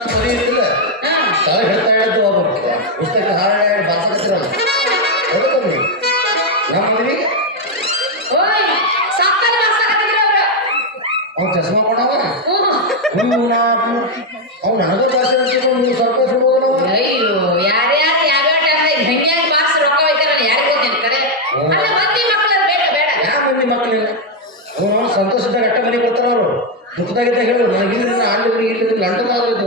ಮದುವೆ ತಲೆ ಹಿಡ್ತಾ ಹೇಳಿದ್ದು ಒಬ್ಬರು ಪುಸ್ತಕ ಹಾರಾಡಿ ಬಾರ್ಸಕತ್ತಿರಲ್ಲ ಎದಕ್ಕಂದ್ರಿ ನಮ್ಮ ಮದುವೆಗೆ ಅವ್ನು ಚಸ್ಮಾ ಕೊಡವ ಅವ್ನು ನನಗ ಭಾಷೆ ನೀವು ಸ್ವಲ್ಪ ಸುಡೋದು ಅಯ್ಯೋ ಯಾರ್ಯಾರು ಯಾವ್ಯಾವ ಟೈಮ್ನಾಗ ಹೆಂಗ್ಯಾಗ ಬಾಕ್ಸ್ ರೊಕ್ಕ ಹೋಯ್ತಾರಲ್ಲ ಯಾರಿಗೆ ಗೊತ್ತೇನು ಕಡೆ ಅಲ್ಲ ಮಂದಿ ಮಕ್ಕಳು ಬೇಡ ಬೇಡ ಯಾವ ಮಂದಿ ಮಕ್ಕಳಿಲ್ಲ ಅವನು ಸಂತೋಷದಾಗ ಅಟ್ಟ ಮನೆಗೆ ಬರ್ತಾರ ಅವರು ದುಃಖದಾಗಿದ್ದ ಹೇಳು ನನಗಿಲ್ಲ ಅಲ್ಲಿ ಇಲ್ಲಿ ಲಂಡನಾದ್ರೂ ಇದ್ದು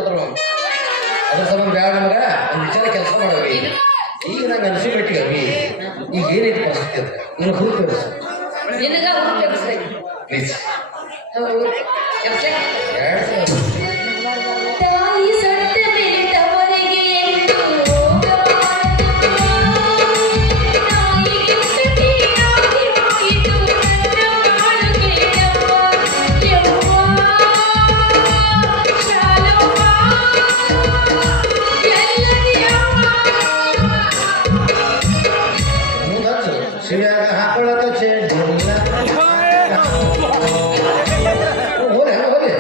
ಅದ್ರ ಸಂಬಂಧ ಬೇಡ ನಮಗ ಒಂದು ವಿಚಾರ ಕೆಲಸ ಮಾಡವಿ ಈಗ ನಂಗೆ ಅನಿಸಿಬಿಟ್ಟಿಗೆ ಅವಿ ಈಗ ಏನೈತಿ ಪರಿಸ್ಥಿತಿ ಅಂತ ನನಗೆ ಹುಡುಕಿ ನಿನಗ ಪ್ಲೀಸ್ ತಾಯಿ ಸತ್ತ ಮೇಲೆ ತವರಿಗೆ ಎಂದು ಶಿವ್ಯಾಗ ಹಾಕೊಳ್ಳಕ ಹೋಗಿ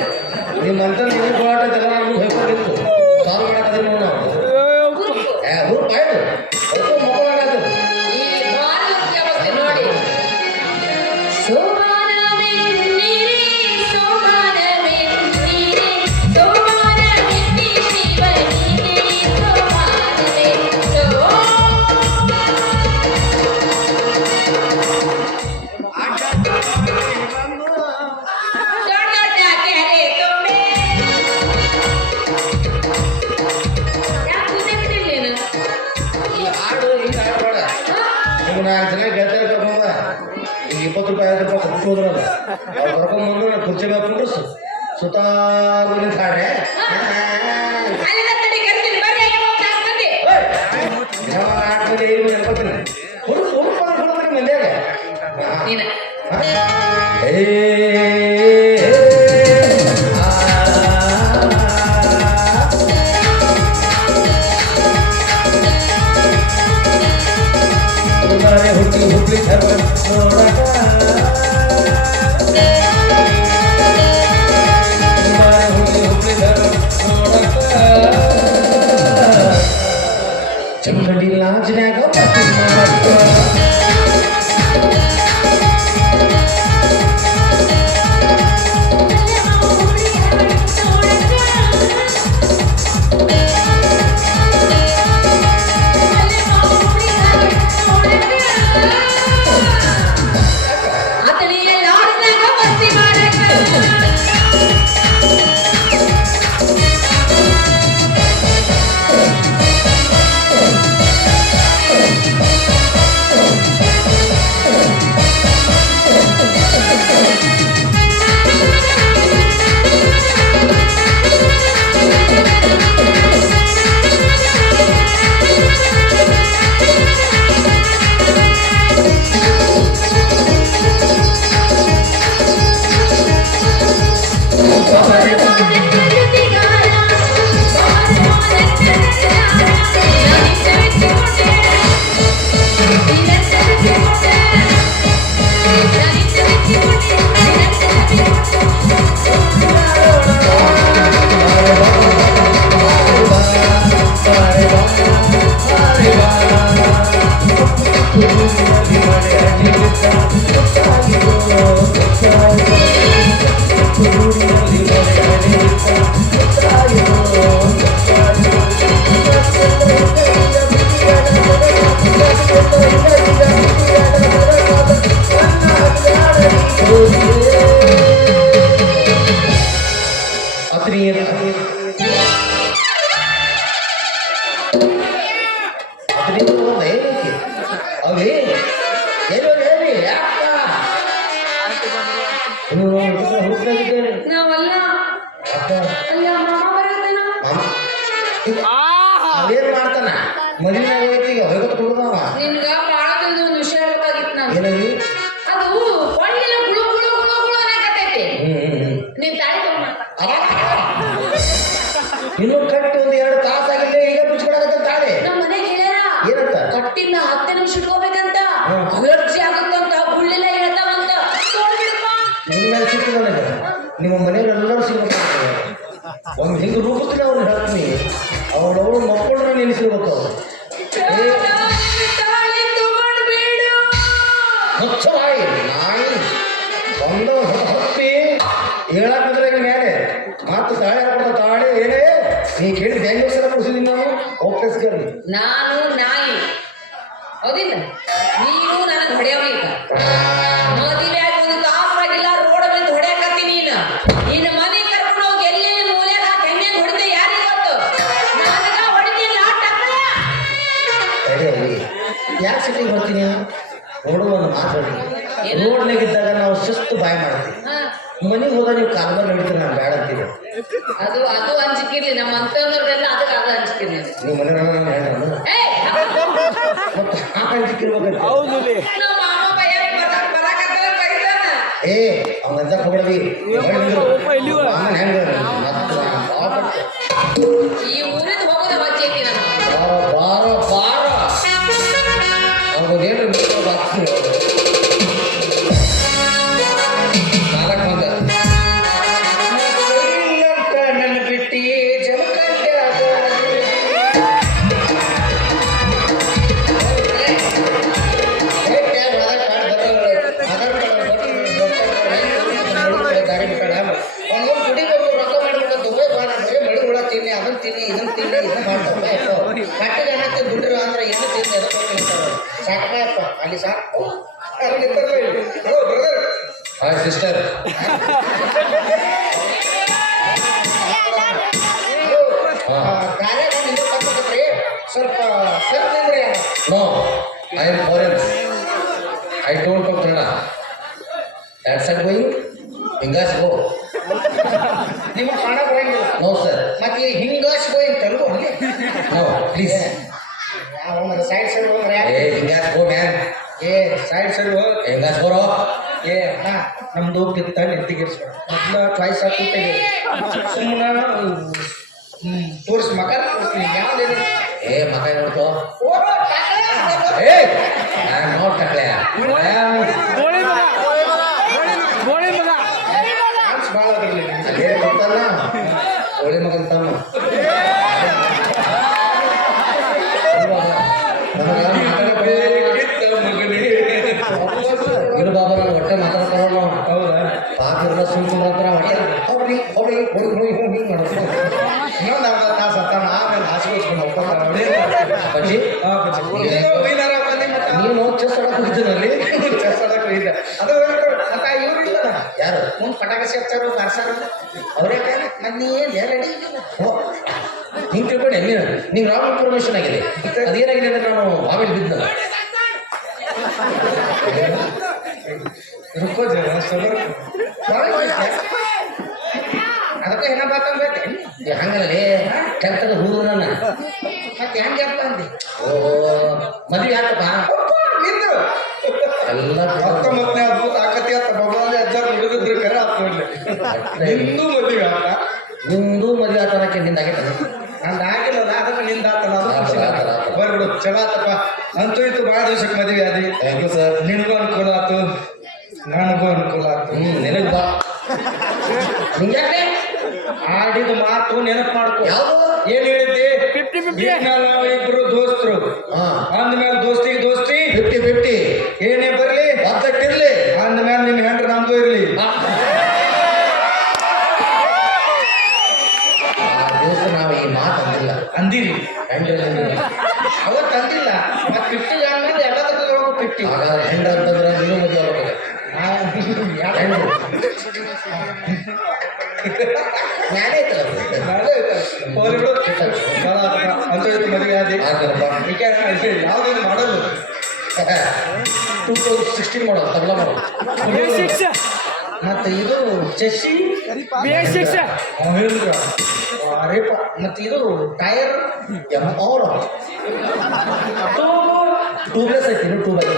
ನಿಮ್ಮಂತ ನೀವು ಹೋರಾಟದೆಲ್ಲ ನಮ್ಗೆ ಹೇಳ್ಕೊಂಡಿತ್ತು ಸಾಲ್ವ್ ಮಾಡಕ್ಕದ ನಾವು ಹುರುಪ್ ಆಯ್ತು ಮಕ್ಕಳಾಗದು ನೋಡಿ ನಾಲ್ಕು ಜನ ಗೆಳತಿಯರು ಕರ್ಕೊಂಡ ಈಗ 20 ರೂಪಾಯಿ 5 ರೂಪಾಯಿ ಕೊಟ್ಟು ಹೋದ್ರಲ್ಲ ಅವ್ರು ಕರ್ಕೊಂಡ್ಬಂದು ನಾನು ಕುರ್ಚಿ ಮೇಲೆ ಕುಂಡ್ರಸು ಸುತ್ತಾರು ನಿಂತು ಹಾಡ್ರೆ ಮಂದ್ಯಾಗ ಹುಟ್ಟಿ ಹುಟ್ಟಿ ಚಂಗಡಿ ಲಾಂಜ್ನ್ಯಾಗ ನಾವಲ್ಲ ಅಲ್ಲ ಮಾಮ ಬರುತ್ತೇನೋ ಅದೇನ್ ಮಾಡ್ತಾನ ಮದುವೆ ಈಗ ಹೊರಗಡೆ ಕೊಡುದವ ನಿನ್ಗ ಬಾಳ ಒಂದು ವಿಷಯ ಹೇಳ್ಬೇಕಾಗಿತ್ತು ನಾನು ಏನಲ್ಲಿ ಅದು ಒಳ್ಳೆಲ್ಲ ಗುಳು ಗುಳು ಗುಳು ಗುಳು ಅನ್ನಕತ್ತೈತಿ ನೀನ್ ತಾಳಿ ತಗೊಂಡ ಇನ್ನು ಕಟ್ಟಿ ಒಂದು 2 ತಾಸಾಗಿಲ್ಲ ಈಗ ಬಿಚ್ಕೊಡಕತ್ತ ತಾಳಿ ನಮ್ಮ ಮನೆಗೆ ಹೇಳ್ಯಾರ ಏನಂತ ಕಟ್ಟಿಂದ 10 ನಿಮಿಷ ಇಟ್ಕೋಬೇಕಂತ ಅಲರ್ಜಿ ಆಗುತ್ತಂತ ಗುಳ್ಳೆಲ್ಲ ಹೇಳ್ತಾವಂತ ತೋಳ್ಬಿಡಪ್ಪ ನಿಮ್ಮ ಮೇಲೆ ಸಿಕ್ಕಿಲ್ಲ ನಿಮ್ಮ ಮನೆಯವ್ರು ಎಲ್ಲರೂ ಸಿಗ್ಬೇಕು ಒಂದು ಹಿಂಗೆ ರೂಪಿಸ್ತಿಲ್ಲ ಅವ್ರು ಮುಗಿಸಿರ್ಬೇಕು ಅವ್ರು ಮುಚ್ಚವಾಯಿ ನಾಯಿ ಒಂದು ಹತ್ತಿ ಹೇಳಾಕಿದ್ರೆ ಮೇಲೆ ಮಾತು ತಾಳೆ ಹಾಕ್ಬಿಡ್ತ ತಾಳೆ ಏನೇ ನೀ ಕೇಳಿ ಬ್ಯಾಂಗ್ಳೂರ್ ಸಲ ಮುಗಿಸಿದೀನಿ ನಾವು ಹೋಗ್ತೇಸ್ಕರ್ನಿ ನಾನು ನಾಯಿ ಹೌದಿಲ್ಲ ನೀನು ನನಗೆ ಹೊಡೆಯವ್ಲಿಲ್ಲ ಮದುವೆ ಆಗಿ ಒಂದು ತಾಸಾಗಿಲ್ಲ ರೋಡ್ ಮೇಲೆ ಹೊಡೆಯಕತ್ತಿ ನಿನ್ನ ಮನೆ ಕರ್ಕೊಂಡು ಹೋಗಿ ಎಲ್ಲೆಲ್ಲಿ ಮೂಲೆ ಹಾಕಿ ಹೆಣ್ಣೆ ಹೊಡಿತೆ ಯಾರಿಗೆ ಗೊತ್ತು ನನಗ ಹೊಡಿತಿಲ್ಲ ಯಾಕೆ ಸಿಟಿಗೆ ಬರ್ತೀನಿ ನೋಡುವ ಒಂದು ಮಾತಾಡಿ ರೋಡ್ನಾಗಿದ್ದಾಗ ನಾವು ಶಿಸ್ತು ಬಾಯ್ ಮಾಡ್ತೀವಿ ಮನೆಗೆ ಹೋದಾಗ ನೀವು ಕಾಲ್ಬಾರ್ ನಡೀತೀರಿ ನಾನು ಬೇಡ ಅಂತೀರಿ ಅದು ಅದು ಹಂಚಿಕಿರ್ಲಿ ನಮ್ಮ ಅಂತವ್ರದೆಲ್ಲ ಅದಕ್ಕೆ ಅದು ಹಂಚಿಕಿರ್ಲಿ ನೀವು ಮನೆ ಮತ್ತೆ ಹಂಚಿಕಿರ್ಬೇಕಂತ ಏ ಅವನಂತ ಕೊಡವಿ ಹೆಂಗ ಈ ಊರಿಂದ ಹೋಗೋದ ಬಚ್ಚೈತಿ ನಾನು ಬಾರ ಬಾರ ಅವ್ರೇನು ನಾಲ್ಕು ಮಂದ ನನ್ನ ಬಿಟ್ಟಿ ತಿನ್ನಿ ಅದನ್ನ ತಿನ್ನಿ ಇದನ್ನ ತಿನ್ನಿ ಇದನ್ನ ಮಾಡ್ತಾವ ಕಟ್ಟಿಗೆ ಅನ್ನಕ್ಕೆ ದುಡ್ಡು ಅಂದ್ರೆ ಏನು ತಿಂದು ಎದಕ್ಕೋಗ್ತಾರೆ ಸಾಕಪ್ಪ ಅಲ್ಲಿ ಸಾಕು ಹಾಯ್ ಸಿಸ್ಟರ್ ಕಾರ್ಯ ಇದು ತಪ್ಪತ್ರಿ ಸ್ವಲ್ಪ ಸ್ವಲ್ಪ ಅಂದ್ರೆ no I am foreign I don't talk Kannada that's at going ಹಿಂಗಾಸ್ ಗೋ ನಿಮ್ಮ ಕನ್ನಡ ಬರಂಗಿಲ್ಲ ನೋ ಸರ್ ಮತ್ತೆ ಹಿಂಗಾಸ್ ಗೋಯಿಂಗ್ ತೆಲುಗು ಅಲ್ಲಿ ನೋ ಪ್ಲೀಸ್ ಅವನ ಸೈಡ್ ಸೈಡ್ ಹೋಗ್ರೆ ಏ ಹಿಂಗಾಸ್ ಗೋ ಮ್ಯಾನ್ ಏ ಸೈಡ್ ಸೈಡ್ ಹೋಗ್ ಹಿಂಗಾಸ್ ಗೋರೋ ಏ ಅಣ್ಣ ನಮ್ದು ಕಿತ್ತ ನೆತ್ತಿಗಿರ್ಸ್ಬೇಡ ಮೊದಲ ಚಾಯ್ಸ್ ಹಾಕ್ಬಿಟ್ಟಿಗೆ ಸುಮ್ಮನೆ ತೋರಿಸಿ ಮಕ ತೋರಿಸ್ತೀನಿ ಯಾವ್ದು ಏ ಮಕ ನೋಡ್ಕೋ ಏ ನಾನು ನೋಡ್ ಕಟ್ಲೆ ಭಾಳ ಅದ್ರಲ್ಲಿ ಅದೇ ಗೊತ್ತಲ್ಲ ಹೋಳಿ ಮಗನ್ ತಮ್ಮ ಇರು ಬಾಬಾ ನಾನು ಹೊಟ್ಟೆ ಮಾತಾಡ್ತಾರ ಹೌದಾ ಪಾಕಿರ್ನ ಸುಮ್ಸುಮ್ ಹತ್ರ ಹೊಟ್ಟೆ ಹೊಡಿ ಹೊಡಿ ಹೊಡಿ ಹೊಡಿ ಹೋಗಿ ಹಿಂಗೆ ಮಾಡೋದು ಇನ್ನೊಂದು ಅರ್ಧ ತಾಸು ಹತ್ತಾನ ಆಮೇಲೆ ಹಾಸ್ಕೋಸ್ಕೊಂಡು ಬಜ್ಜಿ ನೀನು ಚೆಸ್ ಆಡಕ್ಕೆ ಹೋಗಿದ್ದೀನಲ್ಲಿ ಚೆಸ್ ಆಡಕ್ಕೆ ಹೋಗಿದ್ದೆ ಅದು ಮತ್ತ ಇವ್ರು ಇಲ್ಲ ಯಾರು ಮುಂದೆ ಪಟಾಕಿ ಹಚ್ಚಾರು ಬಾರ್ಸಾರು ಅವರೇ ಮತ್ತೆ ನೀ ಏನು ರೆಡಿ ಓ ಹಿಂಗೆ ತಿಳ್ಕೊಂಡೆ ನೀನು ರಾಂಗ್ ಇನ್ಫಾರ್ಮೇಶನ್ ಆಗಿದೆ ಅದೇನಾಗಿದೆ ಅಂದ್ರೆ ನಾನು ಆಮೇಲೆ ಬಿದ್ದಲ್ಲ रुको जरा सबर ಅದಕ್ಕೆ ಏನಪ್ಪ ಅಂತಂದ್ರೆ ಹಂಗಲ್ಲೇ ಕೆಲ್ಸದ ಹೂರು ನನ್ನ ಮತ್ತೆ ಹೆಂಗಪ್ಪ ಅಂದಿ ಓ ಮದುವೆ ಯಾಕಪ್ಪ ನಿಂದ್ರು ಎಲ್ಲ 19ನೇ ಅದ್ಭುತ ಆಕತಿ ಅಂತ ಭಗವಾನ್ ಅಜ್ಜಾರ್ ಹಿಡಿದಿದ್ರು ಕರೆ ಹಾಕ್ಕೊಂಡ್ಲೆ ನಿಂದು ಮದುವೆ ಆತ ನಿಂದು ಮದುವೆ ಆತನಕ್ಕೆ ನಿಂದ ಆಗೈತೆ ನಂದು ಆಗಿಲ್ಲಲ್ಲ ಅದಕ್ಕೆ ನಿಂದ ಆತಲ್ಲ ಅದು ಬರ್ಬಿಡು ಚಲೋ ಆತಪ್ಪ ಅಂತೂ ಇತ್ತು ಭಾಳ ದಿವಸಕ್ಕೆ ಮದುವೆ ಆದಿ ಥ್ಯಾಂಕ್ ಯು ಸರ್ ನಿನಗೂ ಅನುಕೂಲ ಆಯ್ತು ನನಗೂ ಅನುಕೂಲ ಆಯ್ತು ನೆನಪು ಬಾ ಹಿಂಗ್ಯಾಕೆ ಆಡಿದ ಮಾತು ನೆನಪು ಮಾಡ್ಕೊ ಯಾವುದು ಏನು ಹೇಳಿದ್ದೆ 50-50 ನಾವು ಇಬ್ರು ದೋಸ್ತರು ಅಂದ್ಮೇಲೆ ದೋಸ್ತಿಗೆ ದೋಸ್ತಿ 50-50 ಏನೇ ಬರಲಿ ಒಗ್ಗಟ್ಟಿರ್ಲಿ ಅಂದ್ಮೇಲೆ ನಿಮ್ಮ ಹೆಂಡ್ರು ನಮ್ದು ಇರಲಿ ದಿವಸ ನಾವು ಈ ಮಾತು ಅಂದಿಲ್ಲ ಅಂದಿರಿ ಅವತ್ತು ಅಂದಿಲ್ಲ ಮತ್ತೆ 50 ಆದ್ಮೇಲೆ ಎಲ್ಲ ತಗೊಳ್ಳೋದು 50 ಹಾಗಾದ್ರೆ ಹೆಂಡ್ರ ಅಂತಂದ್ರೆ ನೀವು ಮದುವೆ ಆಗ್ಬೇಕು ನಾನೇ ಐತಲ್ಲ ಮದುವೆ ಆದಿ ಯಾವ್ದು ಮಾಡೋದು 2016 ಮಾಡೋದು ತಬಲ ಮಾಡೋದು ಮತ್ತೆ ಇದು ಚೆಸ್ಸಿ ಮಹೇಂದ್ರ ಅರೇಪ ಮತ್ತೆ ಇದು ಟೈರ್ ಅವರು ಟ್ಯೂಬ್ಲೆಸ್ ಐತಿ ಟ್ಯೂಬ್ ಐತಿ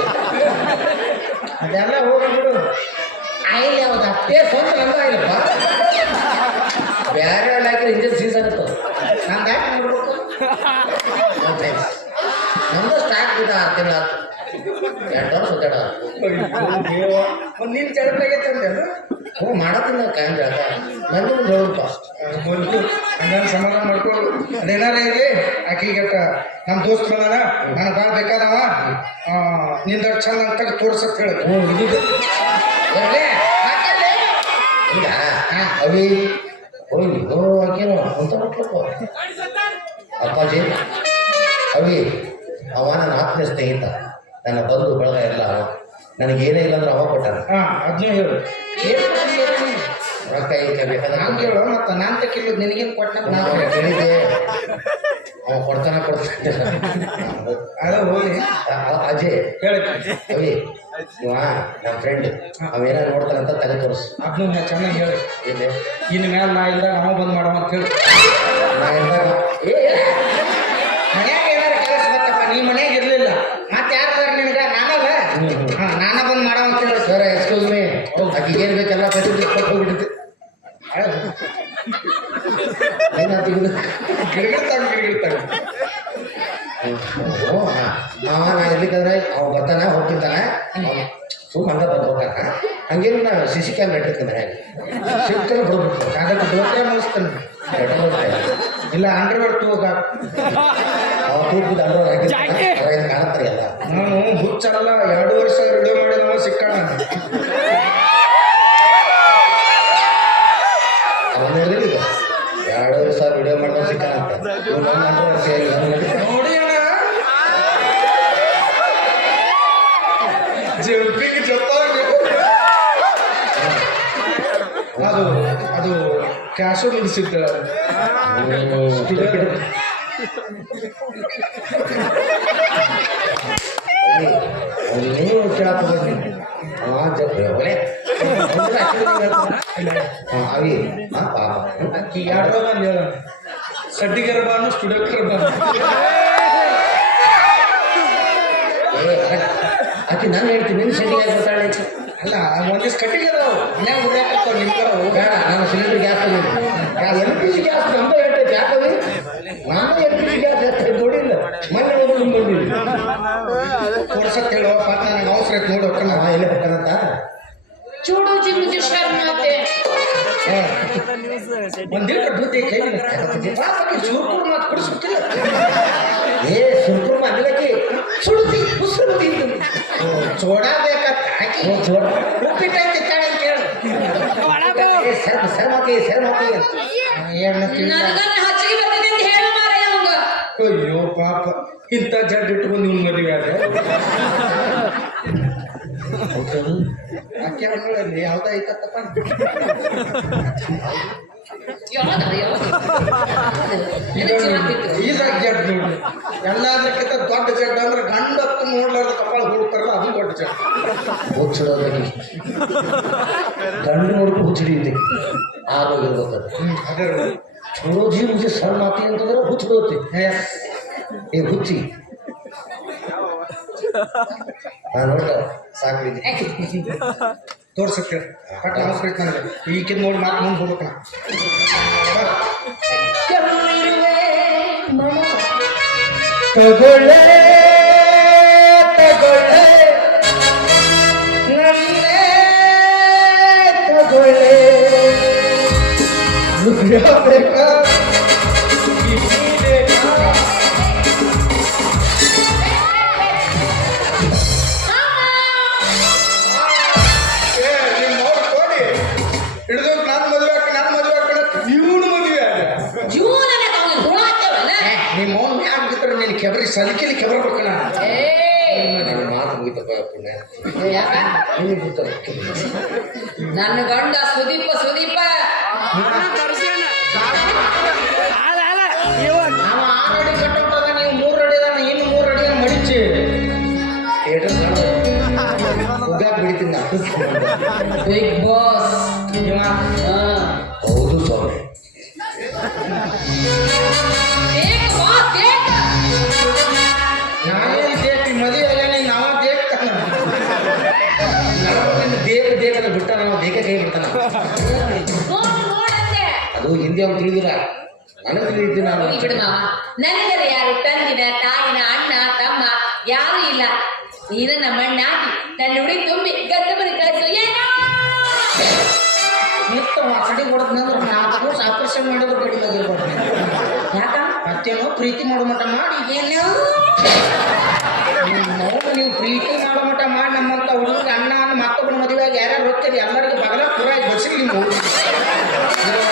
ಅದೆಲ್ಲ ಹೋಗ್ಬಿಡು ಆಯಿಲ್ ಯಾವ್ದು ಅಷ್ಟೇ ಸ್ವಂತ ನಂದು ಆಯಿಲ್ಲಪ್ಪ ಬೇರೆ ಹಾಕಿದ್ರೆ ಇಂಜಿನ್ ಸೀಸ್ ಆಗುತ್ತೆ ನಾನು ಯಾಕೆ ನೋಡ್ಬೇಕು ನಮ್ದು ಸ್ಟಾರ್ಟ್ ಇದೆ 6 ತಿಂಗಳು 2 ವರ್ಷ ಸುತ್ತಾಡ ನೀನ್ ಜಳಕಾಗೈತೆ ಅಂದೆ ಅದು ಹ್ಞೂ ಮಾಡತ್ತಿಲ್ಲ ಕಾಯಂ ಜಾಗ ನಂದು ಒಂದು ಹೇಳುತ್ತ ಮೊದಲು ಹಂಗಂದು ಸಮಾಧಾನ ಮಾಡ್ಕೊಳ್ಳು ಅದೇನಾರ ಇರಲಿ ಆಕಿಗೆ ನಮ್ಮ ದೋಸ್ತ್ ಬಂದಾನ ನನಗೆ ಭಾಳ ಬೇಕಾದವ ನಿಂದ ಚಂದ ಅಂತ ತೋರ್ಸತ್ ಹೇಳ ಹ್ಞೂ ಇದು ಈಗ ಅವಿ ಹೋಗಿ ಆಕೇನು ಅಂತ ಮಕ್ಳಪ್ಪ ಅಪ್ಪಾಜಿ ಅವಿ ಅವ ನನ್ನ ಆತ್ಮೀಯ ಸ್ನೇಹಿತ ನನ್ನ ಬಂಧು ಬಳಗ ಎಲ್ಲ ಅವ ನನಗೇನೇ ಇಲ್ಲ ಅಂದ್ರೆ ಅವ ಕೊಟ್ಟಾನ ಅದನ್ನೂ ಹೇಳು ರೊಕ್ಕ ಈಗ ಬೇಕಾದ್ರೆ ಹಂಗೆ ಹೇಳು ಮತ್ತು ನಾನು ತಕ್ಕಿಲ್ಲ ನಿನಗೇನು ಕೊಟ್ಟ ನಾನು ಕೇಳಿದ್ದೆ ಅವ ಕೊಡ್ತಾನ ಅದ ಹೋಗಿ ಅಜಯ್ ಹೇಳಕ್ಕೆ ಅವಿ ಇವ ನಮ್ಮ ಫ್ರೆಂಡ್ ಅವೇನ ನೋಡ್ತಾನಂತ ತಲೆ ತೋರಿಸು ಅದನ್ನು ನಾ ಚೆನ್ನಾಗಿ ಹೇಳಿ ಏನೇ ಇನ್ನು ಮೇಲೆ ನಾ ಇಲ್ದಾಗ ಅವ ಬಂದು ಮಾಡವ ಅಂತ ಹೇಳಿ ಮನ್ಯಾಗ ಏನಾರು ಕೆಲಸ ಬರ್ತಪ್ಪ ನೀ ಮನ್ಯಾಗ ಇರ್ಲಿಲ್ಲ ಮತ್ತೆ ಯಾರು ನಿನಗೆ ನಾನಲ್ಲ ನಾನ ಬಂದು ಮಾಡವ ಅಂತ ಹೇಳಿ ಸರ್ ಎಕ್ಸ್ಕ್ಯೂಸ್ ಮೀ ಆಕಿಗೆ ಏನು ಬೇಕೆಲ್ಲ ಫೆಸಿಲಿಟೀಸ್ ಕೊಟ್ಟು ಹೋಗ್ಬಿಡುತ್ತೆ ಗಿರ್ಗಿರ್ತಾಗ ಅವ ನಾ ಇರ್ಲಿಕ್ಕಂದ್ರೆ ಅವ ಬರ್ತಾನೆ ಹೋಗ್ತಿರ್ತಾನೆ ಸುಮ್ಮ ಹಂಗ ಬರ್ಬೇಕಾನ ಹಂಗೇನು ನಾ CC ಕ್ಯಾಮ್ರಾ ಇಟ್ಟಿರ್ತೀನಿ ಸಿಗ್ತಾನೆ ಬಿಡ್ಬಿಡ್ತು ಅದಕ್ಕೆ ದೋತ್ರ ಮುಗಿಸ್ತಾನೆ ಇಲ್ಲ ಅಂಡರ್ವೇರ್ ತೂಗ ಅವ ತೂಕದ ಅಂಡ್ರ ಹಾಕಿರ್ತಾನೆ ಕಾಣತ್ತಾರೆ ಎಲ್ಲ ನಾನು ಹುಚ್ಚಲ್ಲ 2 ವರ್ಷ ವಿಡಿಯೋ ಮಾಡಿದವ ಸಿಕ್ಕಣ ಅವನ್ನ ಹೇಳಿದ 2 ಸಾವಿರ ವಿಡಿಯೋ ಮಾಡಿದ ಸಿಕ್ಕಾನಂತ ನೋಡಿ ಅಣ್ಣ ಜಂಪಿಗೆ ಜೊತ್ತಾಗಬೇಕು ಅದು ಅದು ಕ್ಯಾಶು ಮುಗಿಸಿದ್ದ ನೀವು ಕೇಳಕ್ಕೆ ಹೋಗಿ ಅವಿ ಪಾಪ ಆಕಿ ಯಾರೋ ಬಂದು ಹೇಳ ಸಡ್ಡಿಗರ ಬಾನು ಸ್ಟುಡಿಯೋಕರ ಬಾನು ಆಕೆ ನಾನು ಹೇಳ್ತೀನಿ ನಿನ್ನ ಸಿಟಿಗೆ ಬರ್ತಾಳೆ ಅಲ್ಲ ಒಂದಿವ್ಸ ಕಟ್ಟಿಗೆ ಅದಾವು ಮನ್ಯಾಗ ಉಡ್ಯಾಕತ್ತಾವ ನಿಮ್ಗರ ಬೇಡ ನಾನು ಸಿಲಿಂಡರ್ ಗ್ಯಾಸ್ ತಗೊಂಡು LPG ಗ್ಯಾಸ್ ನಮ್ದು ಹೇಳ್ತೈತೆ ಯಾಕವಿ ನಾನು LPG ಗ್ಯಾಸ್ ನೋಡಿಲ್ಲ ಮೊನ್ನೆ ಹೋಗಿ ಬಂದಿಲ್ಲ ತೋರ್ಸತ್ ಹೇಳೋ ಪಾಪ ನನಗೆ ಅವಸರ ಐತೆ ನೋಡಿ ಹೋಗ್ತಾನ ಎಲ್ಲೇ ಬರ್ತಾನಂತ ಚೂಡೂಜಿ ಮುಜಿ ಶರ್ಮಾತೆ ಒಂದಿನ ಬುದ್ಧಿ ಕೈ ಪಾಪಕ್ಕೆ ಸುರ್ಕುರು ಮಾತು ಕೊಡಿಸ್ಬಿಟ್ಟಿಲ್ಲ ಏ ಸುರ್ಕುರು ಮಾಡ್ಲಿಕ್ಕೆ ಸುಡುತ್ತಿ ಉಸಿರು ಚೋಡ ಬೇಕಂತ ಹಾಕಿ ಉಪ್ಪಿಟ್ಟೈತೆ ತಾಳೆ ಕೇಳು ಸರ್ ಮಾತಿ ಏನು ನನಗನ್ನ ಹಚ್ಚಿಗೆ ಬರ್ತದೆ ಅಂತ ಹೇಳು ಮಾರಾಯ ಅವಂಗ ಅಯ್ಯೋ ಪಾಪ ಇಂಥ ಜಡ್ ಇಟ್ಕೊಂಡು ಇವ್ನ ಮದುವೆ ಆದ ಆಕೆ ಹಣ್ಣುಗಳಲ್ಲಿ ಯಾವ್ದು ಐತತ್ತಪ್ಪ ಇದಾಗ ಜಡ್ ನೋಡಿ ಎಲ್ಲದಕ್ಕಿಂತ ದೊಡ್ಡ ಜಡ್ ಅಂದ್ರೆ ಗಂಡತ್ತು ನೋಡ್ಲಾರ್ದ ಕಪಾಳ ಹುಡುಕ್ತಾರಲ್ಲ ಅದು ದೊಡ್ಡ ಜಡ್ ಹುಚ್ಚಿಡೋದಾಗಿ ಗಂಡು ನೋಡ್ಕೊಂಡು ಹುಚ್ಚಿಡಿಯುತ್ತೆ ಆರೋಗಿರ್ಬೇಕದು ಅದೇ ಚೋರೋಜಿ ಮುಜಿ ಸಣ್ಣ ಮಾತಿ ಅಂತಂದ್ರೆ ಹುಚ್ಚು ಬರುತ್ತೆ ಏ ಹುಚ್ಚಿ ನಾನು ನೋಡ್ತಾ ಸಾಕು ತೋರ್ಸಕ್ಕೆ ಪಟ್ಟ ಅವಸರ ಐತೆ ನನಗೆ ಈಗಿನ ನೋಡಿ ಮಾತು ಮುಂದೆ ಹೋಗ್ಬೇಕಣ ತಗೊಳ್ಳೆ ತಗೊಳ್ಳೆ ನನ್ನೇ ತಗೊಳ್ಳೆ ಬೇಕಾ ಕೆಬರಿ ಸಲಿಕೆಲಿ ಕೆಬರ್ಬೇಕಣ ನನ್ನ ಮಾತು ಮುಗಿತಪ್ಪ ಪುಣ್ಯ ನಿಮಗೆ ಗೊತ್ತಲ್ಲ ನನ್ನ ಗಂಡ ಸುದೀಪ ನಾವು 6 ಅಡಿ ಕಟ್ಟೋದಾಗ ನೀವು 3 ಅಡಿ ಅದ ಇನ್ನು 3 ಅಡಿ ಮಡಿಚಿ ಉಗ್ಗಾಕ್ ಬಿಡ್ತೀನಿ ನಾನು ಬಿಗ್ ಬಾಸ್ ಹೌದು ಸ್ವಾಮಿ ನಾವೇನು ದೇತಿ ಮದುವೆ ಅಲ್ಲ ನಾವ ದೇಕ್ತಾನ ದೇಹದ ಬಿಟ್ಟ ನಾವು ದೇಹ ಕೈ ಬಿಡ್ತಾನ ಅದು ಹಿಂದೆ ಅವ್ನು ತಿಳಿದಿಲ್ಲ ನನಗೆ ತಿಳಿದಿದ್ದೀನಿ ನಾನು ಬಿಡು ಮಾವ ನನಗರ ಯಾರು ತಂದಿನ ತಾಯಿನ ಅಣ್ಣ ತಮ್ಮ ಯಾರು ಇಲ್ಲ ನೀನು ನಮ್ಮಣ್ಣ ಆಗಿ ನನ್ನ ಹುಡಿ ತುಂಬಿ ಗಂಡ ಮನೆ ಕಳಿಸು ಏನೋ ನಿತ್ತ ವಾಸಡಿ ಹೊಡೆದ್ನಂದ್ರೆ 4 ದಿವಸ ಆಪರೇಷನ್ ಮಾಡಿದ್ರು ಕಡಿಮೆ ಆಗಿರ್ಬೋದು. ಯಾಕ ಮತ್ತೇನೋ ಪ್ರೀತಿ ಮಾಡೋ ಮಟ್ಟ ಮಾಡಿ ಏನು ನೀವು ಪ್ರೀತಿ ಮಾಡೋ ಮಟ್ಟ ಮಾಡಿ ನಮ್ಮಂತ ಹುಡುಗ ಅಣ್ಣ ಅನ್ನ ಮತ್ತೊಬ್ಬನ ಮದುವೆಯಾಗಿ ಯಾರ್ಯಾರು ಹೋಗ್ತೀರಿ ಎಲ್ಲರಿಗೂ ಬಗಲ ಪುರ ಬಸ್ಸಿಗೆ ನೀವು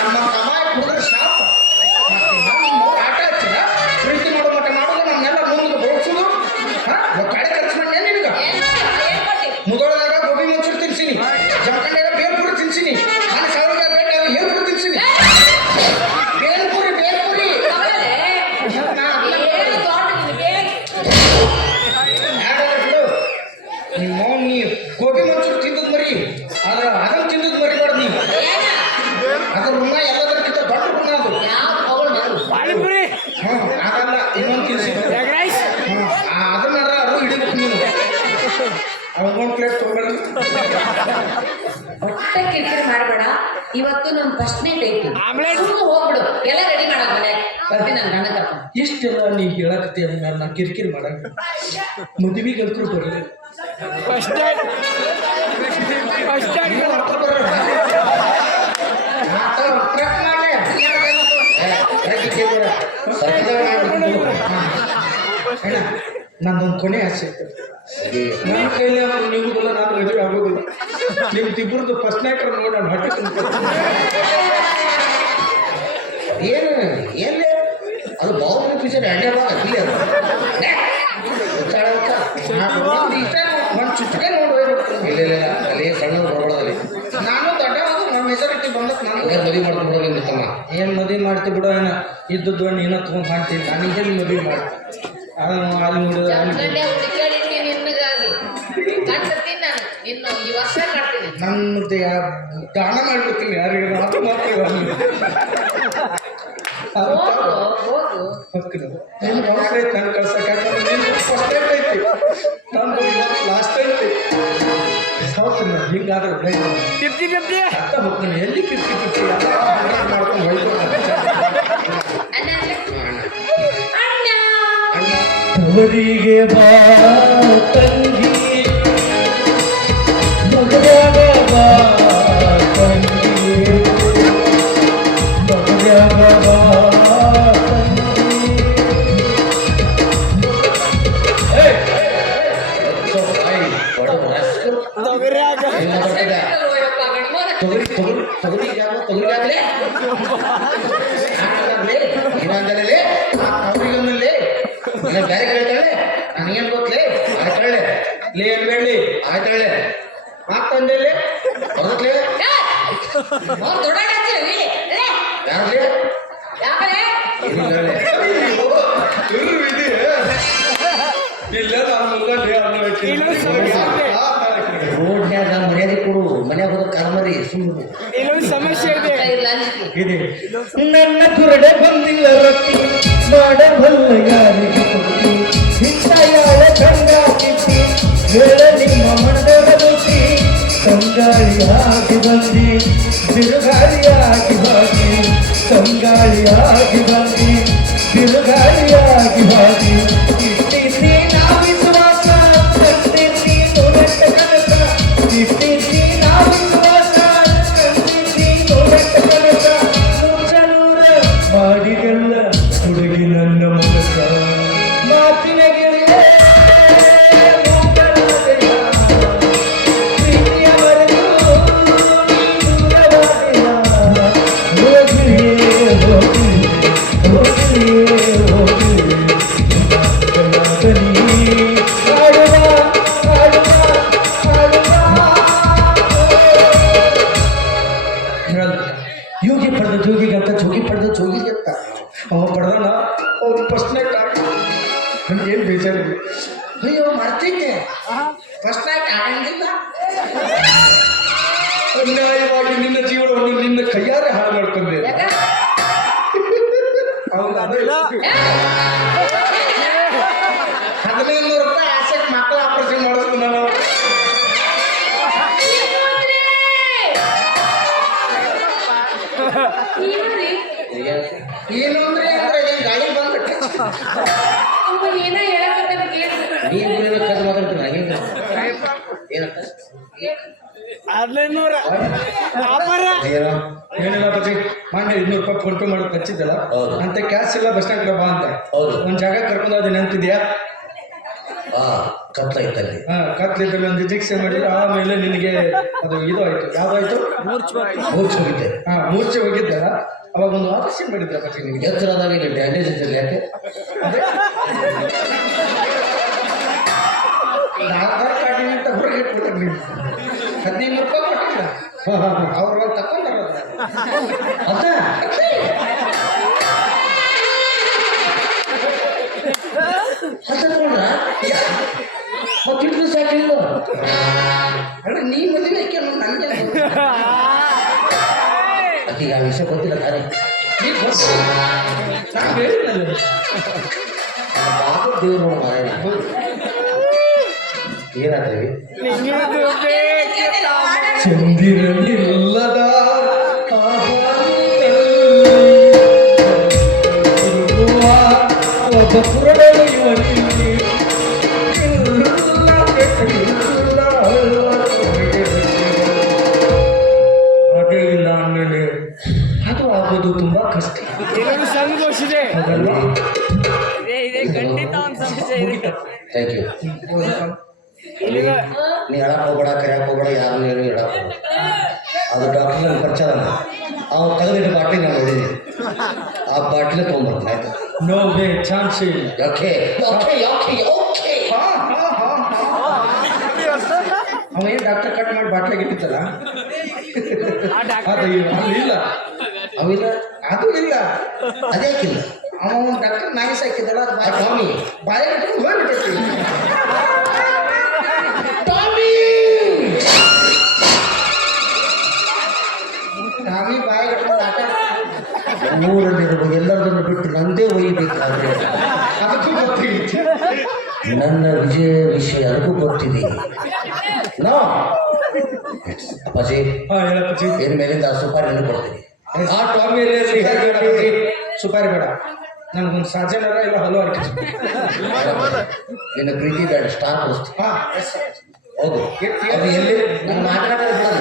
ನಮ್ಮ ಕಮಾಯಿ ಹುಡುಗರು ಶಾಪ ಆಟ ಹಚ್ಚಿರ ಪ್ರೀತಿ ಮಾಡೋ ಮಟ್ಟ ಮಾಡೋದು ನಮ್ನೆಲ್ಲ ಮುಂದೆ ಬೋಳ್ಸೋದು ಕಡೆ ಖರ್ಚು ಮಾಡಿ ನಿನಗ ಮುದೋಳದಾಗ ಗೋಬಿ ಮಂಚೂರಿ ತಿನ್ಸಿನಿ ಜಮಖಂಡಾಗ ಬೇಲ್ಪುರಿ ತಿನ್ಸಿನಿ ನಾನು ಸಾವಿರ ಬೇಡ ಹೇಳ್ಪುರಿ ತಿನ್ಸಿನಿ ಬೇಲ್ಪುರಿ ನಿಮ್ಮ ನೀ ಗೋಬಿ ಮಂಚೂರಿ ತಿಂದದ್ ಮರಿ ಆದ್ರೆ ಅದನ್ನ ತಿಂದದ್ ಮರಿಬಾರ್ದು ನೀವು ಅದ್ರ ಋಣ ಎಲ್ಲದಕ್ಕಿಂತ ದೊಡ್ಡ ಋಣ ಅದು ಅದಲ್ಲ ಇನ್ನೊಂದು ತಿನ್ಸಿದ್ದು ಅದನ್ನ ಅದು ಹಿಡಿಬೇಕು ನೀನು ಅವಗೊಂದು ಪ್ಲೇಟ್ ತೊಗೊಂಡು ಒಟ್ಟ ಕಿರಿಕಿರಿ ಮಾಡಬೇಡ ಇವತ್ತು ನಮ್ ಫಸ್ಟ್ ನೈಟ್ ಐತಿ ಸುಮ್ಮನೆ ಹೋಗ್ಬಿಡು ಎಲ್ಲ ರೆಡಿ ಮಾಡೋದು ಮನೆ ಬರ್ತೀನಿ ನನ್ನ ಗಂಡ ಕರ್ಕೊಂಡು ಇಷ್ಟೆಲ್ಲ ನೀ ಹೇಳಕತ್ತಿ ಅಂದ್ಮೇಲೆ ನಾ ಕಿರಿಕಿರಿ ಮಾಡಂಗ ಮದುವೆಗೆ ಅಂತೂ ಬರ್ಲಿ ನಂದೊಂದು ಕೊನೆ ಆಸೆ ಐತೆ ನನ್ನ ಕೈಲಿ ನಿಮಗೆಲ್ಲ ನಾನು ಮದುವೆ ಆಗೋದಿಲ್ಲ ನಿಮ್ದಿಬ್ಬರದ್ದು ಫಸ್ಟ್ ನೈಟ್ ನೋಡಿ ನಾನು ಹೊಟ್ಟೆ ಏನು ಎಲ್ಲಿ ಅದು ಬಾಹುಬಲಿ ಪಿಕ್ಚರ್ ಎಣ್ಣೆ ಭಾಗ ಅಲ್ಲಿ ಅದು ಒಂದು ಚುಚ್ಚಕೆ ನೋಡೋದು ಇಲ್ಲ ಇಲ್ಲ ಅಲ್ಲಿ ಸಣ್ಣ ಬರಬಾರ್ದಲ್ಲಿ ನಾನು ದೊಡ್ಡವಾಗ ನಮ್ಮ ಮೆಜಾರಿಟಿ ಬಂದಕ್ಕೆ ನಾನು ಮದುವೆ ಮಾಡ್ಕೊಂಡು ಬಿಡೋಲ್ಲ ತಮ್ಮ ಏನು ಮದುವೆ ಮಾಡ್ತಿ ಬಿಡೋ ಏನ ಇದ್ದದ್ದು ನೀನು ತೊಗೊಂಡು ಮಾಡ್ತೀನಿ ನಾನು ಈಗೇನು ಮದುವೆ ಮಾಡ್ತೀನಿ ಅಲ್ಲಿ ನೋಡಿದ್ರೆ ಜಮಖಂಡೆ ಹುಡುಕಾಡಿದ್ನಿ ನಿನ್ನಗಾಗಿ ಕಾಣ್ತೀನಿ ನಾನು ಇನ್ನು ಈ ವರ್ಷ ಕಾಡ್ತೀನಿ ನನ್ನ ದಾನ ಮಾಡ್ಬಿಡ್ತೀನಿ ಯಾರಿಗೆ ಮಾತು ಮಾಡ್ತೀವಿ ಹೋಗು ನಿನ್ನ ಮನಸ್ಸು ಐತೆ ನಾನು ಕಳ್ಸಕ್ಕೆ ನಿನ್ನ ಫಸ್ಟ್ ಟೈಮ್ ಐತಿ ನಂದು ಇವತ್ತು ಲಾಸ್ಟ್ ಐತಿ ಹೌದು ನಾನು ಹಿಂಗಾದ್ರೆ ಅರ್ಥ ಹೋಗ್ತೀನಿ ಎಲ್ಲಿ ಕಿರ್ತಿ ಮಾಡ್ಕೊಂಡು ಅವರಿಗೆ ಬಾ ತಂಗಿ ಮಗರಾಗ ಬಾ ತಂಗಿ ಮಗರಾಗ ಬಾ ತೊಗರಿಗಾಗಲೇ ಇನ್ನೊಂದಲೇ ಅವ್ರಿಗೊಂದಲ್ಲೇ ಬೇರೆ ಕೇಳ್ತಾಳೆ ನನಗೇನು ಗೊತ್ತಲೇ ಆಯ್ತಾಳೆ ಲೇ ಏನ್ ಬೇಡಲಿ ಆಯ್ತಾಳೆ ಮಾತಂದೇಲೆ ಬರ್ತಲೇ ಯಾರಲೇ ಇಲ್ಲ ರೋಡ್ನ್ಯಾಗ ಮರ್ಯಾದೆ ಕೊಡು ಮನ್ಯಾಗ ಹೋದ ಕಾಲ್ಮರಿ ಸುಮ್ಮನೆ ಇಲ್ಲೊಂದು ಸಮಸ್ಯೆ ಇದೆ. ನನ್ನ ಕುರಡೆ ಬಂದಿಲ್ಲ ರೊಟ್ಟಿ ಮಾಡಬಲ್ಲ ಯಾರಿಗೆ ಕೊಟ್ಟಿ ಹಿಂದಾಯಾಳ ಕಂಗಾಗಿತ್ತಿ ಹೇಳ ನಿಮ್ಮ ಮಂಡಲ ರುಚಿ ತಂಗಾಳಿಯಾಗಿ ಬಂದಿ ಬಿರುಗಾಳಿಯಾಗಿ ಬಾಗಿ ತಂಗಾಳಿಯಾಗಿ ಬಂದಿ ಬಿರುಗಾಳಿಯಾಗಿ ಬಾಗಿ ಇಟ್ಟಿಸಿ ನಾವಿಸುವಾಸ ಕಂಡಿಸಿ ನೋಡಟ್ಟ ಕನಸ ಇಟ್ಟಿಸಿ ನಾವಿಸುವಾಸ ಕಂಡಿಸಿ ನೋಡಟ್ಟ ಕನಸ ನೂರ ಮಾಡಿದೆಲ್ಲ ಹುಡುಗಿ ನನ್ನ ಮನಸ ಮಾತಿನ ಗೆಳೆಯ ಪ್ರೀತಿಯ ಮರೆತು ದೂರವಾದೆಯ ಹೋಗಿಯೇ ಹೋಗಿಯೇ ಹೋಗಿಯೇ ಯೋಗಿ ಪಡೆದ ಜೋಗಿಗಂತ ಜೋಗಿ ಪಡೆದ ಜೋಗಿಗಂತ ಅವ ಪಡೆದಾನ ಅವ್ರು ಫಸ್ಟ್ ನೈಟ್ ನನಗೇನು ಬೇಜಾರಿಲ್ಲ ಅಯ್ಯೋ ಮಾಡ್ತಿದ್ದೆ ಫಸ್ಟ್ ನೈಟ್ ಆಗಂಗಿಲ್ಲ ಅನ್ಯಾಯವಾಗಿ ನಿನ್ನ ಜೀವನವನ್ನು ನಿನ್ನ ಕೈಯಾರೆ ಹಾಳು ಮಾಡ್ಕೊಂಡೆ ಅವನು 1500 ರೂಪಾಯಿ ಆಸೆಗೆ ಮಕ್ಕಳ ಆಪರೇಷನ್ ಮಾಡಿಸ್ತು ನಾನು ಏನು ಅಂದ್ರೆ ಗಾಳಿ ಬಂದ್ಬಿಟ್ಟೆ ಏನ ಹೇಳಕತ್ತ ನೀವು ಕದ್ದು ಮಾತಾಡ್ತೀನಿ ನನಗೆ ಏನಂತ ಹದಿನೈದು ವ್ಯಾಪಾರ ಏನೋ ಏನಿಲ್ಲ ಬಜ್ಜಿ ಮೊನ್ನೆ 200 ರೂಪಾಯಿ ಫೋನ್ ಪೇ ಮಾಡೋದು ಹಚ್ಚಿದ್ದಲ್ಲ ಹೌದು. ಅಂತ ಕ್ಯಾಶ್ ಇಲ್ಲ ಬಸ್ ಸ್ಟ್ಯಾಂಡ್ ಬಾ ಅಂತ ಹೌದು. ಒಂದ್ ಜಾಗ ಕರ್ಕೊಂಡು ಹೋದ ನೆನಪಿದ್ಯಾ ಕತ್ಲಾಯ್ತಲ್ಲಿ ಕತ್ಲಿದ್ದಲ್ಲಿ ಒಂದು ಇಂಜೆಕ್ಷನ್ ಮಾಡಿದ್ರು ಆಮೇಲೆ ನಿನಗೆ ಅದು ಇದು ಆಯ್ತು ಯಾವ್ದಾಯ್ತು ಮೂರ್ಛೆ ಹೋಗಿದ್ದೆ ಮೂರ್ಛೆ ಹೋಗಿದ್ದಲ್ಲ ಅವಾಗ ಒಂದು ಆಪರೇಷನ್ ಮಾಡಿದ್ರ ಬಜ್ಜಿ ನಿನಗೆ ಎತ್ತರದಾಗ ಇಲ್ಲಿ ಡ್ಯಾಮೇಜ್ ಇದ್ದಿಲ್ಲ ಯಾಕೆ ಆಧಾರ್ ಕಾರ್ಡಿನ ಅಂತ ಹೊರಗೆ ಇಟ್ಬಿಟ್ರೆ ನೀವು 15 ರೂಪಾಯಿ ಕೊಟ್ಟಿಲ್ಲ ಅವ್ರು ಒಂದು ತಕೊಂಡ್ರ ಅದ ತಗೊಂಡ್ರ ಮತ್ತೆ ಇಟ್ಟು ಸಾಕಿಲ್ಲ ಅಲ್ಲ ನೀ ಮದುವೆ ಆಕೆ ನನಗೆ ಆಕೆಗೆ ಆ ವಿಷಯ ಗೊತ್ತಿಲ್ಲ ತಾನೇ ನಾನು ಹೇಳಿಲ್ಲ ಬಾಬು ದೇವ್ರು ಮಾರಾಯ ಏನಾಗ್ತೇವೆ ಚಂದಿರನಿಲ್ಲದ ಒಬ್ಬ ಪುರಡೆಯುವನಿಲ್ಲಿ ಅದೇ ಇಲ್ಲ ಅಂದಮೇಲೆ ಅದು ಆಗೋದು ತುಂಬಾ ಕಷ್ಟ ಕೆಲವು ಸಂತೋಷ ಇದೆ ಅದಲ್ಲ ಇದೆ ಖಂಡಿತ ಒಂದು ಸಮಸ್ಯೆ ಇದೆ ಥ್ಯಾಂಕ್ ಯು ನೀ ಹೇಳಕ್ ಹೋಗ್ಬೇಡ ಕರೆಯಕ್ಕೆ ಹೋಗ್ಬೇಡ ಯಾರನ್ನ ಏನು ಹೇಳಕ್ ಹೋಗ್ಬೇಡ ಅದು ಡಾಕ್ಟರ್ ನನಗೆ ಪರಿಚಯ ಅಲ್ಲ ಅವ್ನು ತೆಗೆದಿಟ್ಟು ಬಾಟ್ಲಿ ನಾನು ನೋಡಿದ್ದೀನಿ ಆ ಬಾಟ್ಲಿ ತೊಗೊಂಡ್ಬರ್ತೀನಿ ಆಯ್ತು ನೋ ವೇ ಚಾನ್ಸ್ ಇಲ್ಲ ಯಾಕೆ ಯಾಕೆ ಯಾಕೆ ಯಾಕೆ ಅವ ಏನು ಡಾಕ್ಟರ್ ಕಟ್ ಮಾಡಿ ಬಾಟ್ಲಾಗ ಇಟ್ಟಿತ್ತಲ್ಲ ಅದು ಇಲ್ಲ ಅವಿಲ್ಲ ಅದು ಇಲ್ಲ ಅದ್ಯಾಕಿಲ್ಲ ಅವ ಒಂದು ಡಾಕ್ಟರ್ ನಾಯಿಸ್ ಹಾಕಿದ್ದಲ್ಲ ಅದು ಆ ಟಾಮಿ ಬಾಯಿ ಇಟ್ಕೊಂಡು ಹೋಗ್ಬಿಟ್ಟೈತಿ ಟಾಮಿ ಬಾಯಿ ಇಟ್ಕೊಂಡು ಆಟ ಊರಲ್ಲಿರುವ ಎಲ್ಲರದನ್ನು ಬಿಟ್ಟು ನಂದೇ ಒಯ್ಯಬೇಕಾದ್ರೆ ಅದಕ್ಕೂ ಗೊತ್ತಿತ್ತು ನನ್ನ ವಿಜಯ ವಿಷಯ ಅದಕ್ಕೂ ಗೊತ್ತಿದೆ ನೋ ಅಪ್ಪಾಜಿ ಹೇಳಪ್ಪ ಏನ್ ಮೇಲಿಂದ ಆ ಸುಪಾರಿಯನ್ನು ಕೊಡ್ತೀನಿ ಆ ಟಾಮಿಯಲ್ಲಿ ಸುಪಾರಿ ಬೇಡ ನನಗೊಂದು ಸಾಜನರ ಇಲ್ಲ ಹಲವಾರು ನಿನ್ನ ಪ್ರೀತಿ ಬೇಡ ಸ್ಟಾರ್ ಕೊಡಿಸ್ತೀನಿ ಹಾಂ ಹೌದು ಅದು ಎಲ್ಲಿ ನನ್ನ ಮಾತನಾಡೋದು ಬಿಡಲ್ಲ